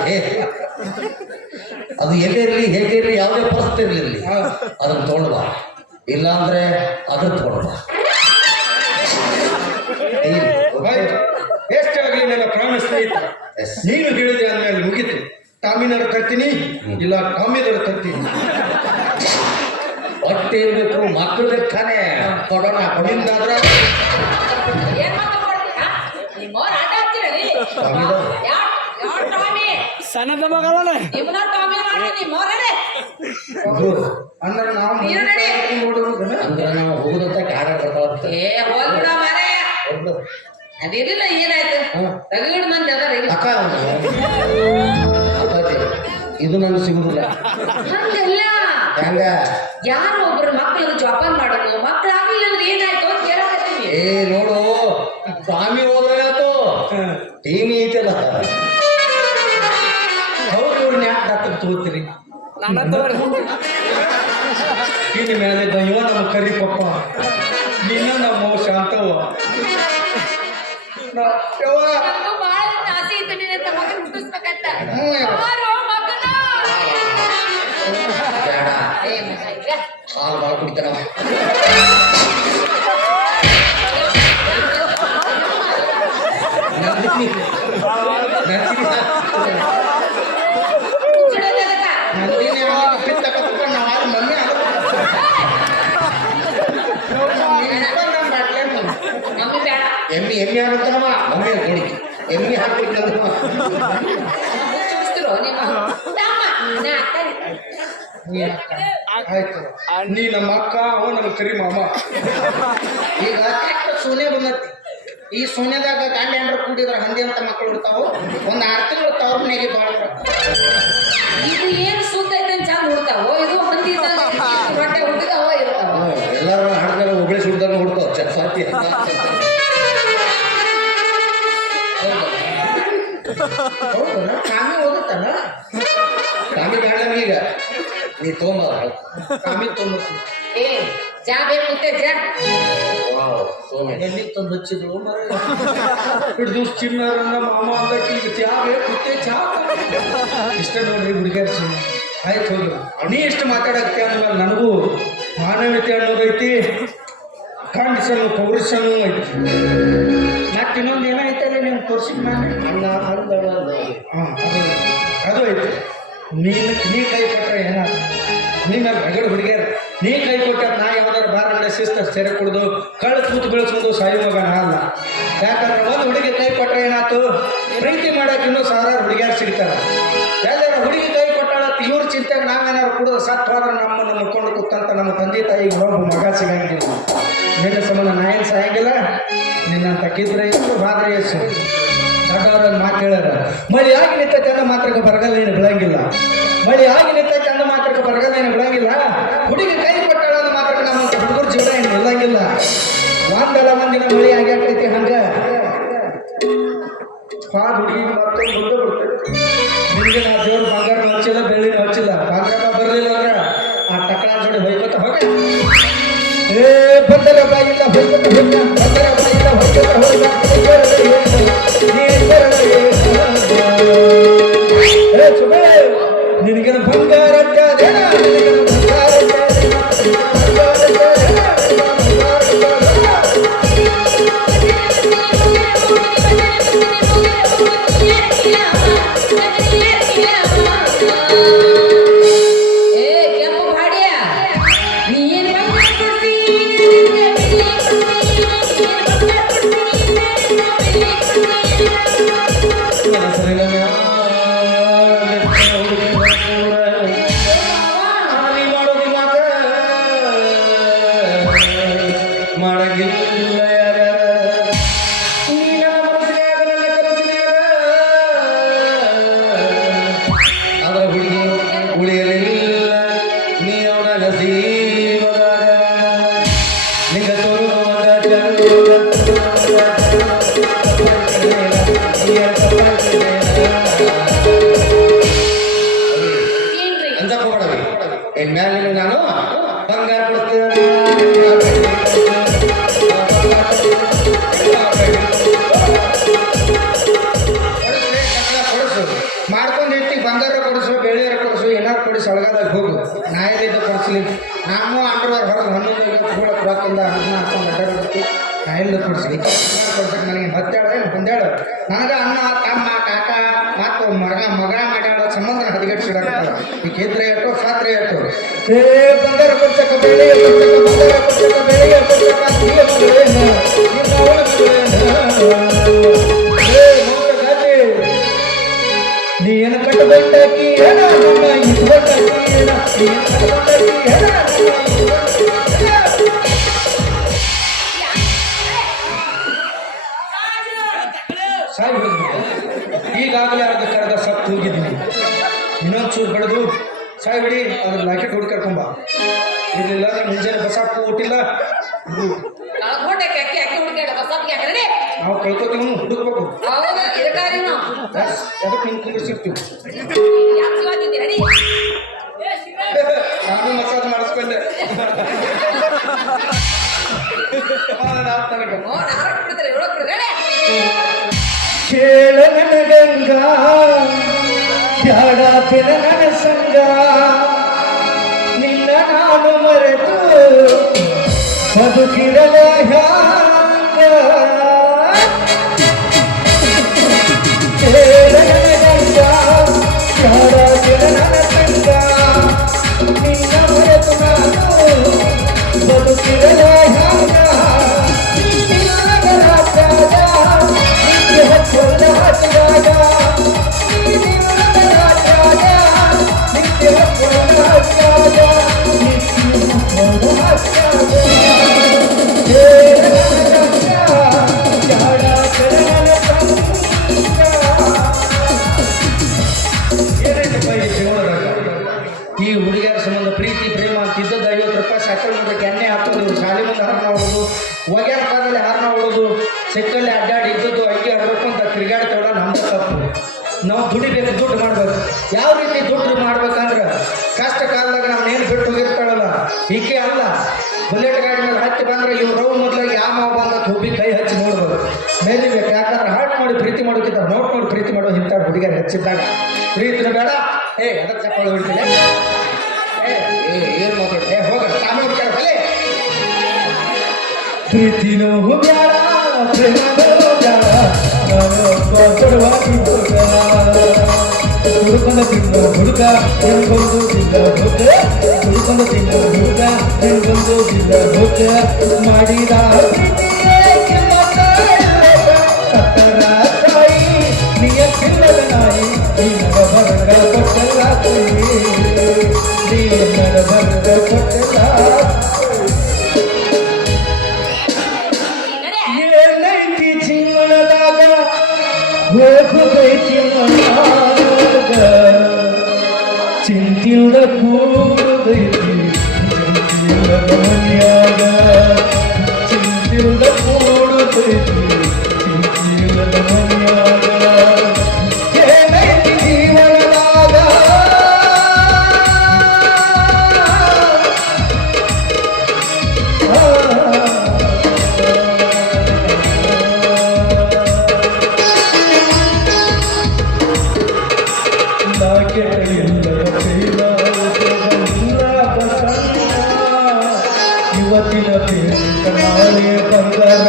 ಅದು ಎಲ್ಲೇ ಇರಲಿ ಹೇಗೆ ಇರಲಿ ಯಾವುದೇ ಪರಿಸ್ಥಿತಿ ಇರಲಿ ಅದನ್ನು ತೊಗೊಂಡು ಬಾ ಇಲ್ಲಾಂದ್ರೆ ಅದನ್ನು ತೊಗೊಂಡು ಬಾ ಎಷ್ಟಾಗಲಿ ನನ್ನ ಪ್ರಾಣ ಸ್ನೇಹಿತ ನೀನು ಹೇಳಿದೆ ಅಂದಮೇಲೆ ಮುಗಿತು ಟಾಮಿನರ ತರ್ತೀನಿ ಇಲ್ಲ ಟಾಮಿದರ ತರ್ತೀನಿ ಹೊಟ್ಟೆ ಇರಬೇಕು ಮಕ್ಕಳು ಬೇಕಾನೆ ಕೊಡೋಣ ಕೊಡಿಂದಾದ್ರೆ ಏನ್ ಮಾತಾಡ್ತೀರಾ ನಿಮ್ಮವ್ರ ಆಟ ಹಚ್ಚಿರಲಿ ಯಾವ ಟಾಮಿ ಸಣ್ಣದ ಮಗಳಲ್ಲ ನಿಮ್ಮನ್ನ ಟಾಮಿ ಮಾಡಿ ನಿಮ್ಮವ್ರೇ ಅಂದ್ರೆ ನಾವು ನೀನು ನಡಿ. ನೋಡುವುದನ್ನ ಅಂದ್ರೆ ನಾವು ಹೋಗುದಂತ ಕಾಡ ಬರ್ತಾವ ಏ ಹೋಗ್ಬಿಡ ಮಾರೇ ಅದಿರಲಿಲ್ಲ ಏನಾಯ್ತು ತಗಡ್ ಮಂದಿ ಅದಾರ ಇಲ್ಲಿ. ಅಕ್ಕ ಅಪ್ಪಾಜಿ ಇದು ನನಗೆ ಸಿಗುದಿಲ್ಲ ಹಂಗಲ್ಲ ಹೆಂಗ ಯಾರೋ ಒಬ್ರು ಮಕ್ಕಳು ಜೋಪಾನ ಮಾಡೋದು ಮಕ್ಳು ಆಗ್ಲಿಲ್ಲ ಅಂದ್ರೆ ಏನಾಯ್ತು ಅಂತ ಕೇಳಕತ್ತೀನಿ ಏ ನೋಡು ಸ್ವಾಮಿ ಹೋದ್ರಾಗಾತು ಟೀಮಿ ಐತಲ್ಲ ಅವ್ರು ಇವ್ರನ್ನ ಯಾಕೆ ಡಾಕ್ಟರ್ ತಗೋತೀರಿ ನನ್ನ ತೋರಿ ಇನ್ನು ಮೇಲೆ ಇವ ನಮ್ಮ ಕರಿ ಪಪ್ಪ ನಿನ್ನ ನಮ್ಮ ಶಾಂತವ್ವ ಯವ್ವ, ನನಗೂ ಬಾಳ ಆಸೆ ಇತ್ತು ನಿನ್ನ ಮಗನ ಹುಟ್ಟಿಸ್ಬೇಕಂತ ಹ್ಞೂ ಯವ್ವ. ಯಾರೋ ಮಗನ ಬೇಡ ಏ ಮಗ ಈಗ ಹಾಲು ಭಾಳ ಕುಡಿತಾನ ಹುಚ್ಚಿಡೋದಲ್ಲ. ನಂದಿನಿ ಯಾವಾಗ ಪಿತ್ತ ಕತ್ಕೊಂಡು ನಾವು ಆದ ಮಮ್ಮಿ ಮಮ್ಮಿ ಬೇಡ ಎಮ್ಮಿ ಹಾಕುತ್ತಾನವ ಮಮ್ಮಿ ಗೋಡಿಗೆ ಎಮ್ಮಿ ಹಾಕ್ಬಿಟ್ಟಂದ್ರ ಹುಚ್ಚಿಡಿಸ್ತಿರೋ ನಿಮ್ಮ ತಮ್ಮ ನಾ ಅಕ್ಕ ಆಯ್ತು ನೀ ನಮ್ಮ ಅಕ್ಕ ಅವ ನಮ್ಮ ಕರಿ ಮಾಮ ಈಗ ಕೆಟ್ಟ ಸೋನೆ ಬಂದತಿ ಈ ಸೋನೆದಾಗ ಗಂಡ ಹೆಂಡ್ರು ಕೂಡಿದ್ರ ಹಂದಿ ಅಂತ ಮಕ್ಕಳು ಇರ್ತಾವು ಒಂದು 6 ತಿಂಗಳು ತವ್ರ ಮನೆಗೆ ಬಾಳ್ರ ಇದು ಏನು ಸುದ್ದ ಐತೆ ಅಂತ ಚಂದ ಹುಡ್ತಾವೋ ಇದು ಹಂದಿ ಹೊಟ್ಟೆ ಹುಟ್ಟಿದಾವ ಇರ್ತಾವ ಎಲ್ಲರೂ ಹಾಡ್ತಾರೆ ಒಬ್ಬಳೆ ಸುಡ್ದಾಗ ಹುಡ್ತಾವ ಚಪಾತಿ ಹೌದಲ್ಲ ಕಾಮಿ ಓದುತ್ತಲ್ಲ ಕಾಮಿ ಬೇಡ ಈಗ ನೀ ತೊಗೊಂಬ ಆಮೇಲೆ ತೊಗೊಂಡ್ಬರ್ತೀನಿ. ಏ ಚಾ ಬೇಕು ಚಾ ವಾವ್ ಸೋಮೆ ಎಲ್ಲಿ ತಂದು ಹಚ್ಚಿದ್ರು ಮರ ಹಿಡಿದು ದಿವ್ಸ ಚಿನ್ನರನ್ನ ಮಾಮ ಅಂದಕ್ಕೆ ಈಗ ಚಾ ಬೇಕು ಚಾ ಇಷ್ಟ ನೋಡ್ರಿ ಹುಡುಗಿಯರ್ ಸುಮ್ಮನೆ ಆಯ್ತು ಹೋಗಿ ನೀ ಎಷ್ಟು ಮಾತಾಡಕ್ಕೆ ಅಂದ್ಮೇಲೆ ನನಗೂ ಮಾನವೀಯತೆ ಅನ್ನೋದೈತಿ ಖಂಡಿಸಲು ಪೌರುಷನೂ ಐತಿ ಮತ್ತೆ ಇನ್ನೊಂದು ಏನಾಯ್ತಲ್ಲ ನೀವು ತೋರಿಸಿದ್ ನಾನು ಅಣ್ಣ ಅಂದಳ ಹಾಂ ಅದು ಐತಿ ನೀ ಕೈ ಕೊಟ್ಟರೆ ಏನಾಗ ನೀನು ರಗಡ ಹುಡುಗಿಯರು ನೀ ಕೈ ಕೊಟ್ಟ ನಾ ಯಾವ್ದಾರು ಬಾರ ಶಿಸ್ತ ಸೆರೆ ಕುಡ್ದು ಕಳ್ಳ ಕೂತು ಬೆಳೆಸೋದು ಸಾಯಿ ಮಗನ ಅಲ್ಲ ಯಾಕಂದ್ರೆ ಒಂದು ಹುಡುಗಿ ಕೈ ಕೊಟ್ಟರೆ ಏನಾಯ್ತು ಪ್ರೀತಿ ಮಾಡಕ್ಕೆ ಇನ್ನೂ ಸಾವಿರಾರು ಹುಡುಗಿಯರು ಸಿಗ್ತಾರೆ ಯಾವ್ದಾರ ಹುಡುಗಿ ಕೈ ಕೊಟ್ಟಾಳತ್ತ ಇವ್ರ ಚಿಂತೆಗೆ ನಾವೇನಾರು ಕುಡಿದು ಸತ್ತು ಹೋದ್ರೆ ನಮ್ಮನ್ನು ಮುಕ್ಕೊಂಡು ಕೂತಂತ ನಮ್ಮ ತಂದೆ ತಾಯಿಗೆ ಒಬ್ಬ ಮಗ ಸಿಗಂಗಿಲ್ಲ ನಿನ್ನ ಸಂಬಂಧ ನಾ ಏನು ಸಾಯಂಗಿಲ್ಲ ನಿನ್ನ ತಕ್ಕಿದ್ರೆ ಎಷ್ಟು ಬಾದ್ರೆ ಎಷ್ಟು ದೊಡ್ಡವ್ರನ್ನ ಮಾತು ಹೇಳ್ಯಾರ ಮಳೆ ಆಗಿ ನಿಂತ ಚಂದ ಮಾತ್ರಕ್ಕೆ ಬರಗಾಲ ಏನು ಬೆಳಂಗಿಲ್ಲ ಮಳೆ ಆಗಿ ನಿಂತ ಚಂದ ಮಾತ್ರಕ್ಕೆ ಬರಗಾಲ ಏನು ಬೆಳಂಗಿಲ್ಲ ಹುಡುಗಿ ಕೈ ಕೊಟ್ಟಾಳ ಅಂದ ಮಾತ್ರಕ್ಕೆ ನಮ್ಮ ಹುಡುಗರ ಜೀವನ ಏನು ನಿಲ್ಲಂಗಿಲ್ಲ ಒಂದಲ್ಲ ಒಂದಿನ ಮಳೆ ಆಗ್ಯಾಕೈತಿ ಹಂಗ ಹಾಡು ಹುಡುಗಿ ಮತ್ತೊಂದು ಮುಂದೆ ಬಿಡ್ತೈತಿ ನಿಮಗೆ ನಾ ದೇವ್ರು ಬಂಗಾರ ಹಚ್ಚಿಲ್ಲ ಬೆಳ್ಳಿನ ಹಚ್ಚಿಲ್ಲ ಬಂಗಾರ ಬರಲಿಲ್ಲ ಅಂದ್ರೆ ಆ ಟಕಳ ಜೋಡಿ ಹೊಯ್ಕೊತ ಹೋಗ ಏ ಬಂದರ ಬಾಯಿಲ್ಲ ಹೊಯ್ಕೊತ ಹೋಗ ಬಂದರ ಬಾಯಿಲ್ಲ ಹೊಯ್ಕೊತ ಹೋಗ ನಿನಗೆ ಬಂಗಾರ ಇನ್ಮೇಲೆ ನಾನು ಬಂಗಾರ ಕೊಡಿಸು ಮಾಡ್ಕೊಂಡು ಇಟ್ಟು ಬಂಗಾರ ಕೊಡಿಸು ಬೆಳೆಯರ ಕೊಡಿಸು ಏನಾರು ಕೊಡಿಸು ಒಳಗಾದಾಗ ಹೋಗು ನಾಯದಿಂದ ಕೊಡಿಸ್ಲಿ ನಾನು ಅಂಡರ್ವೇರ್ ಹೊರಗೆ 11 ಕೂಡ ಕೊಡಕ್ಕಿಂದ ಅದನ್ನ ಹಾಕೊಂಡು ಅಡ್ಡಾಡಬೇಕು ನಾಯಿಂದ ಕೊಡಿಸ್ಲಿ ಕೊಡ್ಸಕ್ಕೆ ನನಗೆ ಹತ್ತಾಳ ಏನು ಹೊಂದಾಳ ನನಗೆ ಅಣ್ಣ ತಮ್ಮ ಕಾಕ ಮತ್ತು ಮಗ ಮಾಡ್ಯಾಳ ಸಂಬಂಧ ಹದಿಗೆಟ್ಟು ಸಿಡಾಕ್ತಾಳ ಈಗ ಇದ್ರೆ ಎಟ್ಟೋ ಸಾತ್ರೆ ಎಟ್ಟೋ ಏ ಬಂಗಾರ ಕೊಡ್ಸಕ್ಕ ಬೆಳೆಯ ಕೊಡ್ಸಕ್ಕ ಬಂಗಾರ ಕೊಡ್ಸಕ್ಕ ಬೆಳೆಯ ನೀ ಏನು ಕಟ್ಟಬೇಕಾಗಿ ಏನ ನಮ್ಮ ಇಬ್ಬಟ್ಟಾಗಿ ಏನ ನೀ ಏನು ಕಟ್ಟಬೇಕಾಗಿ ಏನ ಸಾಯಿ ಹೋಗ್ಬಿಟ್ಟು ಈಗಾಗಲೇ ಅರ್ಧ ಸತ್ತು ಹೋಗಿದ್ದೀನಿ ಇನ್ನೊಂದು ಚೂರು ಬೆಳೆದು ಸಾಯಿ ಬಿಡಿ ಅದ್ರ ಲಾಕೆಟ್ ಹುಡುಕಿ ಕರ್ಕೊಂಬ ಇರಲಿಲ್ಲ ಮುಂಜಾನೆ ಬಸ್ ಹಾಕಿ ಊಟಿಲ್ಲ ನಾವು ಕಳ್ಕೊತೀವಿ ಹುಡುಕ್ಬೇಕು ಅದಕ್ಕೆ ನಿಮ್ಗೆ ಕುಂದಿರ್ಸಿರ್ತೀವಿ ನಾನು ಮಸಾಜ್ ಮಾಡಿಸ್ಕೊಂಡೆ ಕೇಳ ನನ್ನ ಗಂಗಾ ಯಾಡಾಪಿನ ನನ್ನ ಸಂಗ ನಿನ್ನ ನಾನು ಮರೆತು ಬದುಕಿರಲ ಹ್ಯಾಂಗ ಕೇಳ ನನ್ನ ಗಂಗಾ ಯಾಡಾಪಿನ ನನ್ನ ಸಂಗ ನಿನ್ನ ಮರೆತು ನಾನು ಬದುಕಿರಲ ಹ್ಯಾಂಗ ಈ ಹುಡುಗಿಯರ ಸಂಬಂಧ ಪ್ರೀತಿ ಪ್ರೇಮ ಅಂತಿದ್ದದ್ದು 50 ರೂಪಾಯಿ ಸಕ್ಕರೆ ಮುಂದಕ್ಕೆ ಎಣ್ಣೆ ಹಾಕೋದು ಶಾಲೆ ಮುಂದೆ ಹಾರನ ಹೊಡೋದು ಒಗ್ಯಾರ ಪಾದಲ್ಲಿ ಹಾರನ ಹೊಡೋದು ಸೆಕ್ಕಲ್ಲಿ ಅಡ್ಡಾಡಿ ಇದ್ದದ್ದು ಅಕ್ಕಿ ಹರ್ಕೊಂತ ತಿರುಗಾಡ್ತೇವಡ ನಮ್ದು ತಪ್ಪು ನಾವು ದುಡಿಬೇಕು ದುಡ್ಡು ಮಾಡ್ಬೇಕು ಯಾವ ರೀತಿ ದುಡ್ಡು ಮಾಡ್ಬೇಕಂದ್ರೆ ಕಷ್ಟ ಕಾಲದಾಗ ನಮ್ಮ ಹಚ್ಚಿದ್ದಾಗ ಪ್ರೀತಿನ ಬೇಡ ಅದಕ್ಕೆ ಚಪ್ಪಳ ಹೊಡಿತೀನಿ ಏನ್ ಮಾತಾಡ್ತೀಯ ಹೋಗ ಆಮೇಲೆ ಹುಡ್ಕ್ಯಾಡ ಬಲೆ ಪ್ರೀತಿನೋ ಬ್ಯಾಡ ಪ್ರೇಮನೋ ಬ್ಯಾಡ ಕೊಡುವಾಗಿ ಹುಡುಕನ ತಿಂದ ಹುಡುಗ ಎಲ್ಗೊಂದು ತಿಂದ ಹುಡುಗ ಹುಡುಕನ ತಿಂದ ಹುಡುಗ ಎಲ್ಗೊಂದು ತಿಂದ ಹುಡುಗ ಮಾಡಿದ ಸತ್ತರ ತಾಯಿ ನಿಯ ತಿಲ್ಲದ ನಾಯಿ ನೀ ನಡಬರ್ಗ ಕೊಟ್ಟಲ್ಲ ನೀ ನಡಬರ್ಗ ಕೊಟ್ಟಲ್ಲ ಏನೈತಿ ಜೀವನದಾಗ ಹೋಗೈತಿ ಮನಾಗ ಚಿಂತಿಲ್ದ ಕೂಡೈತಿ ಚಿಂತಿಲ್ದ ಮನ್ಯಾಗ ಚಿಂತಿಲ್ದ ಕೂಡೈತಿ ಚಿಂತಿಲ್ದ ಮನ್ಯಾಗ ಏನೈತಿ ಜೀವನದಾಗ ಇವತ್ತಿನ ನಾಳೆ ಬಂಗಾರ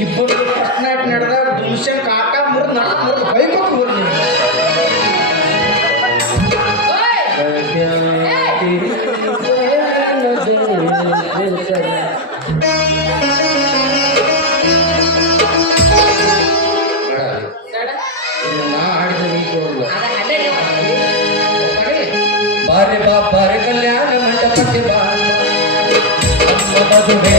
ಇಬ್ಬರು ಫಸ್ಟ್ ನೈಟ್ ನಡೆದಾಗ ದುಷ್ಯನ್ ಕಾಕ ಮುರಿದು ಬೈಬೇಕು ಮುರಿದು ನಾ ಆಡಿದ ನೀ ಕೇಳಲ್ಲ ಬಾರೆ ಬಾ ಬಾರೆ ಕಲ್ಯಾಣ ಮಂಟಪಕ್ಕೆ ಬಾ ನಮ್ಮ ಮದುವೆ